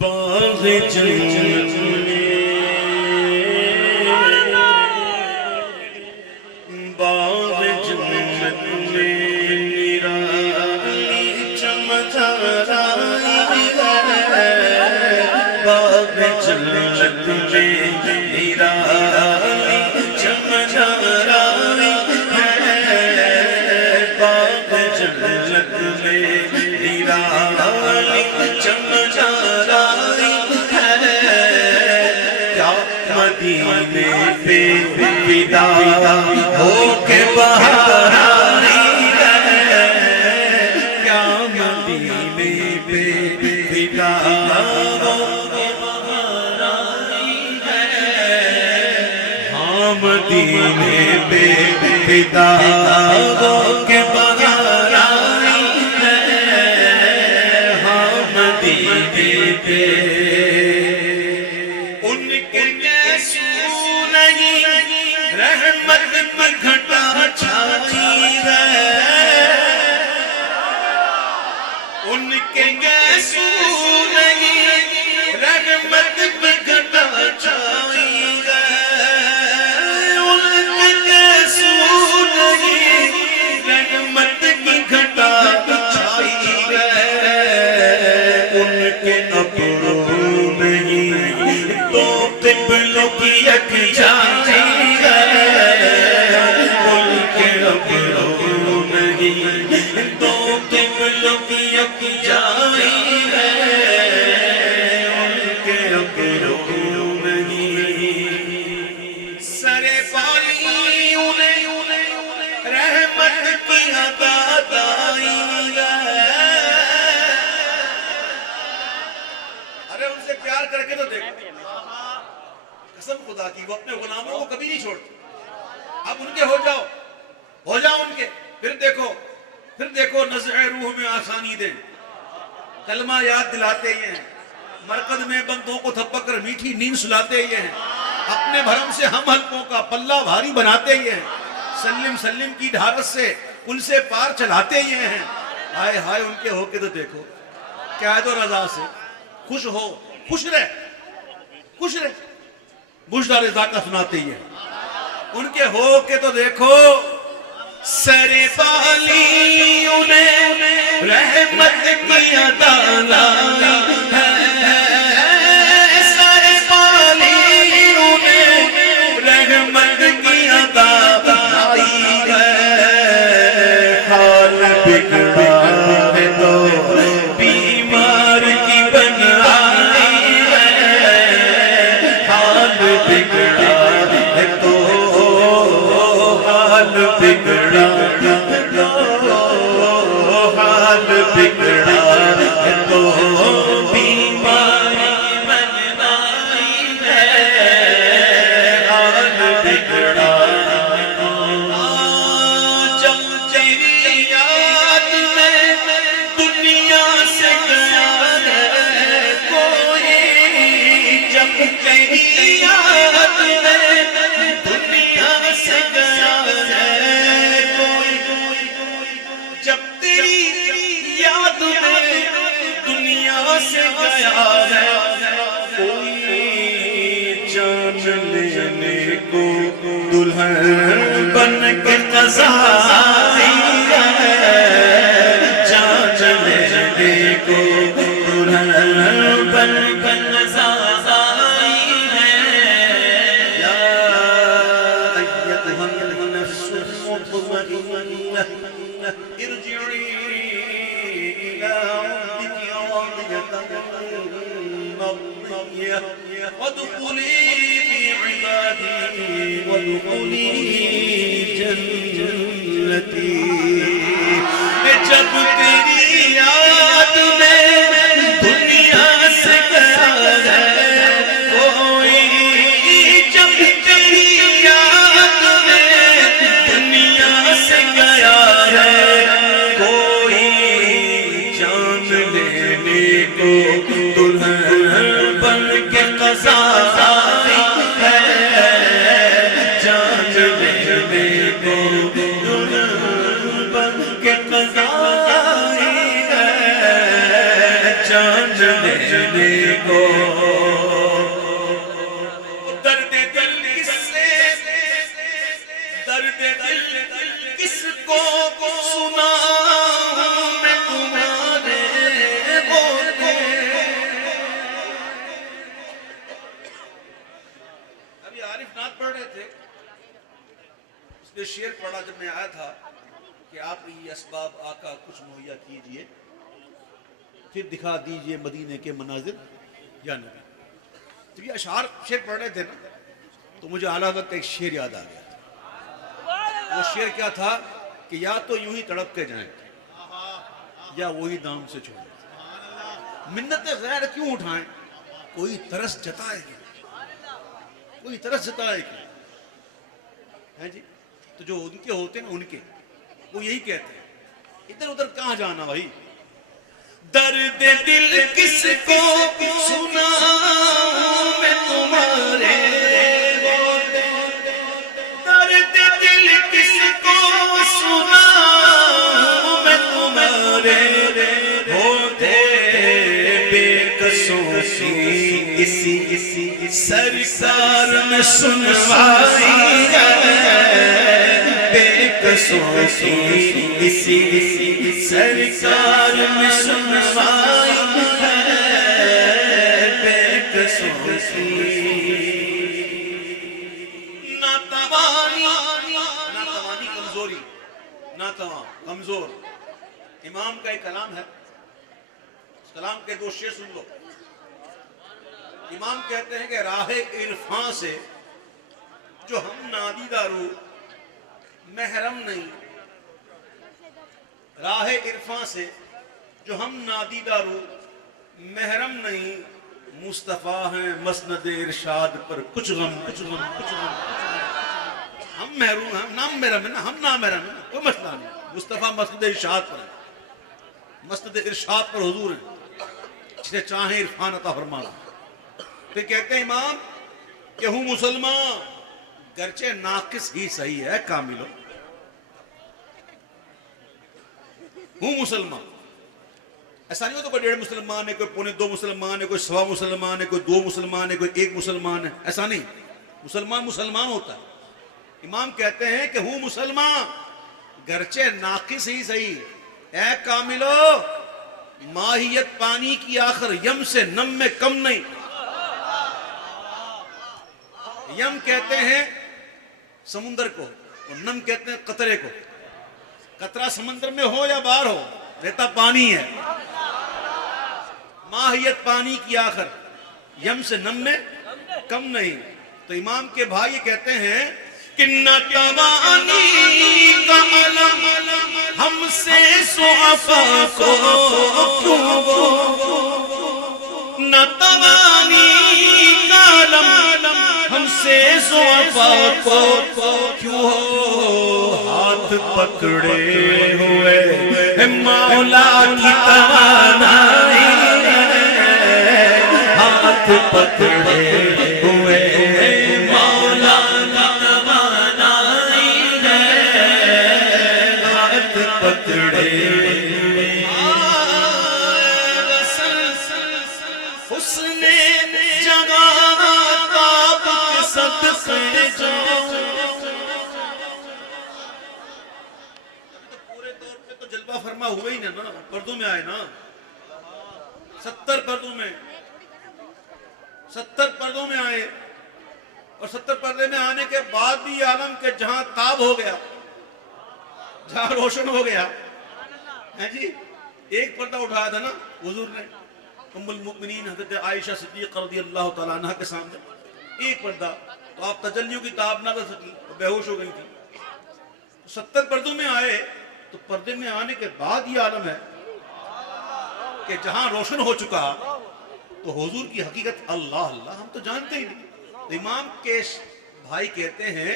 बाग़ जन्नत में, बाग़ जन्नत में निराली चमत्काराई है। बाग़ जन्नत में निराली चमत्काराई है। बाग़ जन्नत में निराली चमत्काराई है। क्या मदीने पे फिदा होके बहार आई है। क्या मदीने पे फिदा होके बहार आई है। हाँ मदीने पे फिदा होके बहार आई है। हाँ मदीने पे उनके रहमत की घटा छाई है। उनके कैसू नहीं रहमत की घटा छाई है। उनके कैसू नहीं रहमत की घटा छाई है। उनके अपनों नहीं तो क़िबलों की यकजाई है। उनके अपनों नहीं तो क़िबलों की यकजाई है। उनके अपनों नहीं सरे पानी उन्हें रहमत की अदाई है। अरे उनसे प्यार करके तो देखो, कसम खुदा की वो अपने गुलामों को कभी नहीं छोड़ते। अब उनके हो जाओ उनके, फिर देखो नज़्र रूह में आसानी दे। कलमा याद दिलाते ही हैं, मरकज में बंदों को थपक कर मीठी नींद सुलाते ही हैं। अपने भरम से हम हल्कों का पल्ला भारी बनाते ही हैं। सल्लिम सल्लिम की ढारस से पुल से पार चलाते ही हैं। हाय हाय उनके होके तो देखो, क्या है तो रजा से खुश हो, खुश रहे बुशरा रज़ा का सुनाते ही है। उनके हो के तो देखो, सरे पाली उन्हें रहमत की अता लाई है। सरे पाली उन्हें रहमत की अता लाई है। हाल बिगड़ा है तो बीमार की बनाई है। हाल बिगड़ा है तो हाल बिगड़ा है तो बीमारी बनाई है। हाल बिगड़ा जब तेरी याद में दुनिया से गया है कोई। जब तेरी याद में दुनिया से गया है कोई। जब तेरी याद में दुनिया से गया है कोई। जान लेने को दुल्हन बन के क़ज़ा आई है। जान लेने को दुल्हन बन के क़ज़ा आई है। या अय्युहन नफ्सुल मुतमइन्नह इरजिई इला रब्बिकी रादियतन मर्दिय्यह वदखुली फी इबादी वदखुली जन्नती। जब तेरी याद में दुनिया से गया है कोई। जब तेरी याद में दुनिया से गया है कोई। जान लेने को दुल्हन बन के क़ज़ा आई है। जान लेने को दुल्हन बन के क़ज़ा आई लेने को। दर्द दिल किससे, दर्द दिल किसको सुनाऊं मैं तुम्हारे होते। अभी आरिफ नाथ पढ़ रहे थे, उसने शेर पढ़ा जब मैं आया था कि आप ये असबाब आका कुछ मुहैया कीजिए, फिर दिखा दीजिए मदीने के मनाजिर या नबी। तो ये अशार शेर पढ़ रहे थे ना, तो मुझे आला हज़रत का एक शेर याद आ गया। वो शेर क्या था कि या तो यूं ही तड़प के जाएं या वही दाम से छोड़ें। मिन्नतें गैर क्यों उठाएं, कोई तरस जताएगी, कोई तरस जताएगी, है जी। तो जो उनके होते हैं ना, उनके वो यही कहते हैं, इधर उधर कहां जाना भाई। दर्द दिल किसको सुनाऊं मैं तुम्हारे होते, दर्द दिल किसको सुनाऊं मैं तुम्हारे होते। बेकसों की इसी सरकार में सुनवाई है, बेकसों की इसी सरकार में सुनवाई है, बेकसों की। नातवानी कमजोरी, नातवा कमजोर। इमाम का एक कलाम है, उस कलाम के दो शेर सुन लो। इमाम कहते हैं कि राहे इरफां से जो हम नादीदा रू महरम नहीं, राहे इरफां से जो हम नादीदा रू महरम नहीं, मुस्तफ़ा हैं मसनद इरशाद पर कुछ गम कुछ गम कुछ गम। हम महरूम, हम नाम महरम है ना, हम नाम महरम है ना, कोई मसला नहीं। मुस्तफ़ा मसनद इरशाद पर है, मसनद इरशाद पर हुजूर है, जिसे चाहे इरफान अता फरमाना। फिर कहते हैं इमाम कि हूं मुसलमान गर्चे नाकिस ही सही है कामिलो, हूं मुसलमान। ऐसा नहीं हो तो कोई 1.5 मुसलमान है, कोई 1.25 मुसलमान है, कोई 1.25 मुसलमान है, कोई 2 मुसलमान है, कोई 1 मुसलमान है, ऐसा नहीं। मुसलमान मुसलमान होता है। इमाम कहते हैं कि हूं मुसलमान गर्चे नाकिस ही सही ए कामिलो, माहियत पानी की आखिर यम से नम में कम नहीं। यम कहते हैं समुंदर को और नम कहते हैं कतरे को। कतरा समंदर में हो या बाहर हो, रहता पानी है। माहियत पानी की आखिर यम से नम में कम नहीं। तो इमाम के भाई कहते हैं कि न तवानी का अलम हमसे सुअफ़ा को क्यों, न तवानी का अलम हमसे सुअफ़ा को क्यों, हाथ पकड़े हुए मौला की तवानाई, हाथ पकड़े हुए मौला की तवानाई है, हाथ पकड़े उसने जगा ताब के सदक़े जाऊं। पूरे तौर पे तो जलवा फरमा हुए ही ना, पर्दों में आए ना, 70 पर्दों में, 70 पर्दों में आए। और 70 पर्दे में आने के बाद भी आलम के जहां ताब हो गया, जहां रोशन हो गया है जी। एक पर्दा उठाया था ना हुजूर ने उम्मुल मुमिनीन हज़रत आयशा सिद्दीक़ा रज़ियल्लाहु तआला अन्हा के सामने, एक पर्दा, तो आप तजल्लियों की ताब ना कर सकी, तो बेहोश हो गई थी। 70 पर्दों में आए, तो पर्दे में आने के बाद ये आलम है कि जहां रोशन हो चुका, तो हुजूर की हकीकत अल्लाह अल्लाह हम तो जानते ही नहीं। तो इमाम के भाई कहते हैं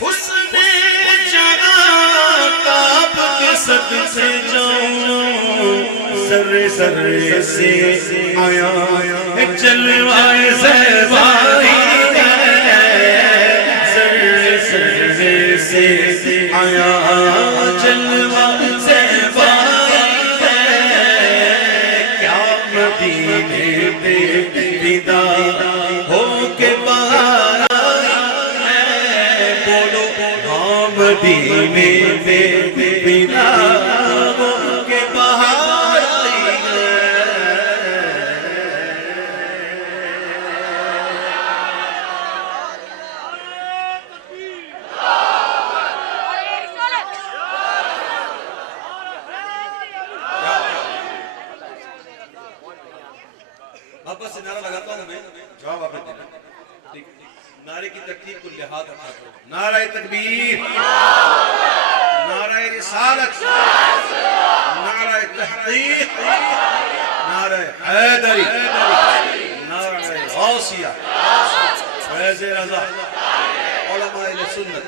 हुस्ने जरा ताब के सदक़े जाऊं, ज़र्रे ज़र्रे से आया है जलवाए ज़ैबाई, ज़र्रे ज़र्रे से आया जलवा ज़ैबाई, मदीने में विदा हो के बाहर है, बोलो हाँ मदीने में विदा हो के बाहर है। वापस से नारा लगाता हूं मैं, जवाब आपने देना। ठीक, नारे की तरतीब को लिहाज रखा करो। नारा तकबीर, नारा रिसालत, नारा तहकीक, नारा हैदरी, नारा गौसिया, फैज़ रज़ा, उलमा अहले सुन्नत